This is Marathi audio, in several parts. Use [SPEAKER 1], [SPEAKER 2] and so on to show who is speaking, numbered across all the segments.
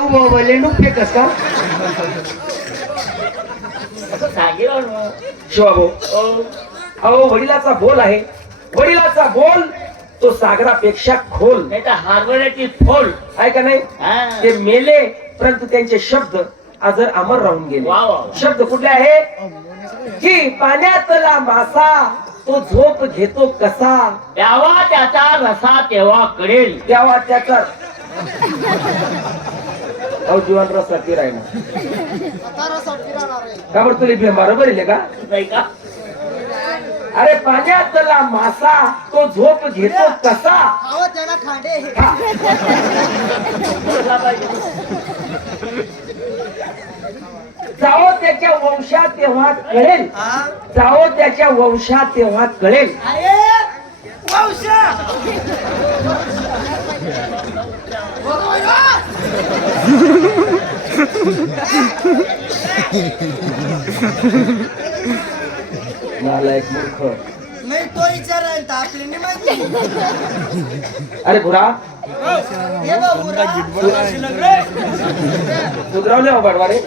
[SPEAKER 1] लेंडूक फेकस का. शिवाभाऊ
[SPEAKER 2] अहो,
[SPEAKER 1] वडिलाचा बोल आहे. वडिलाचा बोल तो सागरापेक्षा खोल.
[SPEAKER 2] नाही तर हारवड्याची फोल
[SPEAKER 1] आहे का नाही. ते मेले परंतु त्यांचे शब्द अजर अमर राहून गेले. शब्द कुठले आहे? की पाण्यातला मासा तो झोप घेतो कसा?
[SPEAKER 2] द्यावा त्याचा रसा तेव्हा कळेल.
[SPEAKER 1] तेव्हा त्याचा. अहो जीवन रसाती राहिला का बरं तुला भे बरोबर आहे का?
[SPEAKER 2] नाही का?
[SPEAKER 1] अरे पाण्यातला मासा तो झोप घेतो कसा?
[SPEAKER 3] अहो त्याला खांडे.
[SPEAKER 2] बोलला पाहिजे.
[SPEAKER 1] जाओ त्याच्या वंशात तेव्हा कळेल. जाओ त्याच्या वंशात तेव्हा कळेल.
[SPEAKER 3] अरे वंशा.
[SPEAKER 1] नालायक मूर्ख.
[SPEAKER 3] नाही तो विचारायला तर आपली नाही माहिती.
[SPEAKER 1] अरे बुरा.
[SPEAKER 3] हे.
[SPEAKER 1] सुधरावले हो बडवारे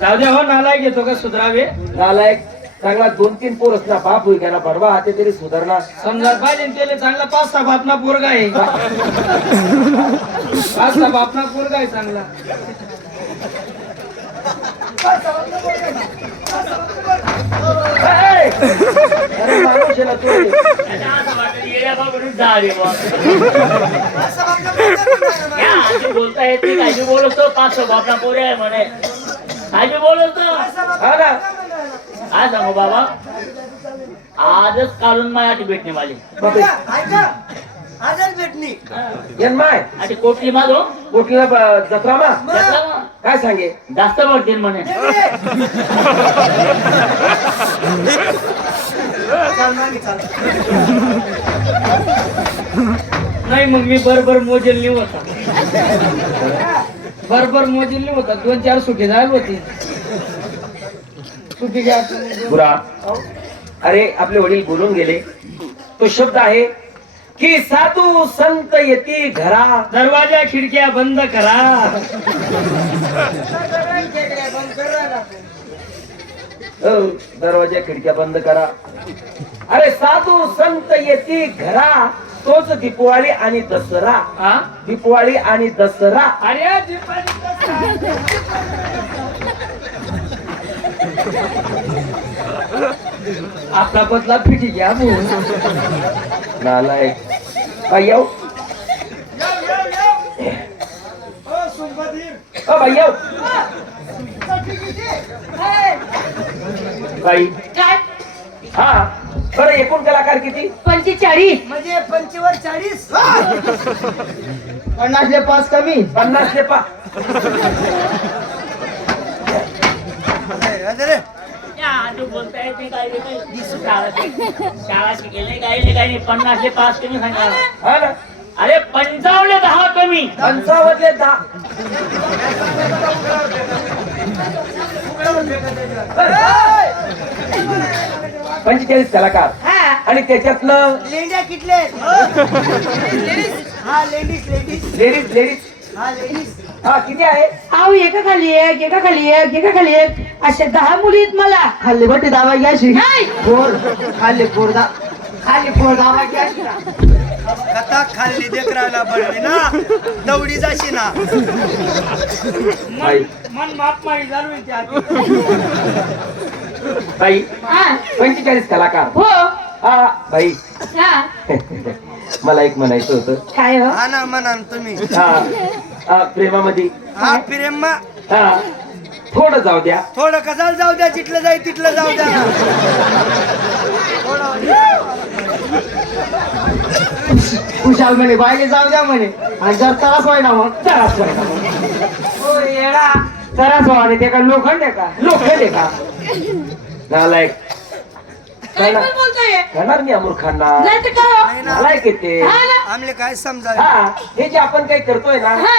[SPEAKER 4] जाऊ द्या हो नालायक येतो का सुधरावे?
[SPEAKER 1] नालायक चांगला दोन तीन पोरच ना बाप होई गेला बडवा हाते तरी सुधारणा.
[SPEAKER 4] समजा पाहिजे न त्याला चांगला पाच सहा बापना पोरगा आहे. पाच सहा बापना पोरगा आहे चांगला!
[SPEAKER 1] अरे माणूस आहे ना तू.
[SPEAKER 2] बोलता येत काजी बोलतो पाच सहा बापना पोरे आहे म्हणे. काजी बोलतो.
[SPEAKER 1] हा ना.
[SPEAKER 2] काय सांगू बाबा. आजच काढून माझ्या भेटणे माझी.
[SPEAKER 3] आजच भेटणी.
[SPEAKER 1] येन माय.
[SPEAKER 2] आणि कोटली माझो
[SPEAKER 1] ब- जत्रा मा? काय सांगे?
[SPEAKER 2] जास्त भरतील म्हणे.
[SPEAKER 4] नाही मग मी बरोबर मोजेल नाही होता. बरोबर मोजेल नाही होता. दोन चार सुटी जायला होती.
[SPEAKER 1] बुरा. अरे आपले वडील बोलून गेले. तो शब्द आहे की साधू संत येती घरा.
[SPEAKER 4] दरवाजा खिडक्या बंद करा.
[SPEAKER 1] अ, दरवाजा खिडक्या बंद करा. अरे साधू संत येती घरा. तोच दीपवाळी आणि दसरा.
[SPEAKER 4] हा
[SPEAKER 1] दीपवाळी आणि दसरा.
[SPEAKER 4] अरे आपला बदला फिटी घ्या
[SPEAKER 5] काय?
[SPEAKER 1] हा बरं एकूण कलाकार किती?
[SPEAKER 5] पंचेचाळीस.
[SPEAKER 3] म्हणजे पंचवर चाळीस.
[SPEAKER 4] पन्नासले पाच कमी.
[SPEAKER 1] पन्नास ते
[SPEAKER 2] नाही. शाळा शिकेले काही काही पन्नासले पाच कमी सांगा
[SPEAKER 1] हा ना
[SPEAKER 2] अरे पंचावन्न दहा कमी
[SPEAKER 1] पंचावन्नले दहा पंचेचाळीस कलाकार
[SPEAKER 5] हा
[SPEAKER 1] आणि त्याच्यातलं
[SPEAKER 3] लेंड्या किटले हा लेडीज लेडीज
[SPEAKER 1] लेडीज लेडीज
[SPEAKER 3] हा
[SPEAKER 1] किती आहे?
[SPEAKER 5] अहो एका खाली एक एका खाली एक एका खाली एक? अशा दहा मुली आहेत मला.
[SPEAKER 3] खाल्ली बटी दावा घ्यायची
[SPEAKER 5] नाही.
[SPEAKER 3] पोर खाल्ली पोर दा खाल्ली पोर दावा घ्यायची कथा खाल्ली देखरायला बळवी ना. दौडी जाशी ना.
[SPEAKER 1] बाई
[SPEAKER 4] मन माप मारी आहे
[SPEAKER 5] हा.
[SPEAKER 1] पंचेचाळीस कलाकार.
[SPEAKER 5] हो.
[SPEAKER 1] हा बाई.
[SPEAKER 5] हा.
[SPEAKER 1] मला एक म्हणायचं होतं.
[SPEAKER 5] काय हो?
[SPEAKER 3] हा ना म्हणा ना तुम्ही.
[SPEAKER 1] हा हा, प्रेमामध्ये.
[SPEAKER 3] हा प्रेम.
[SPEAKER 1] हा थोडं जाऊ द्या.
[SPEAKER 3] थोडं कसाल जाऊ द्या जिथलं जाई तिथलं जाऊ द्या. ना
[SPEAKER 4] खुशाल म्हणे बायले जाऊ द्या म्हणे. आणि जर त्रास व्हाय ना मग
[SPEAKER 1] त्रास व्हायला मग.
[SPEAKER 4] हो येडा. त्रास व्हाने ते का लोखंड आहे का?
[SPEAKER 1] लोक आहे का? नालायक
[SPEAKER 5] काय पण बोलतोय?
[SPEAKER 1] करणार नाही मूर्खांना
[SPEAKER 5] नाही तर काय? हो?
[SPEAKER 3] नाही ना
[SPEAKER 1] नालायक येते
[SPEAKER 5] हा
[SPEAKER 3] काय समजा
[SPEAKER 1] हा हे जे आपण काही करतोय ना
[SPEAKER 5] हा.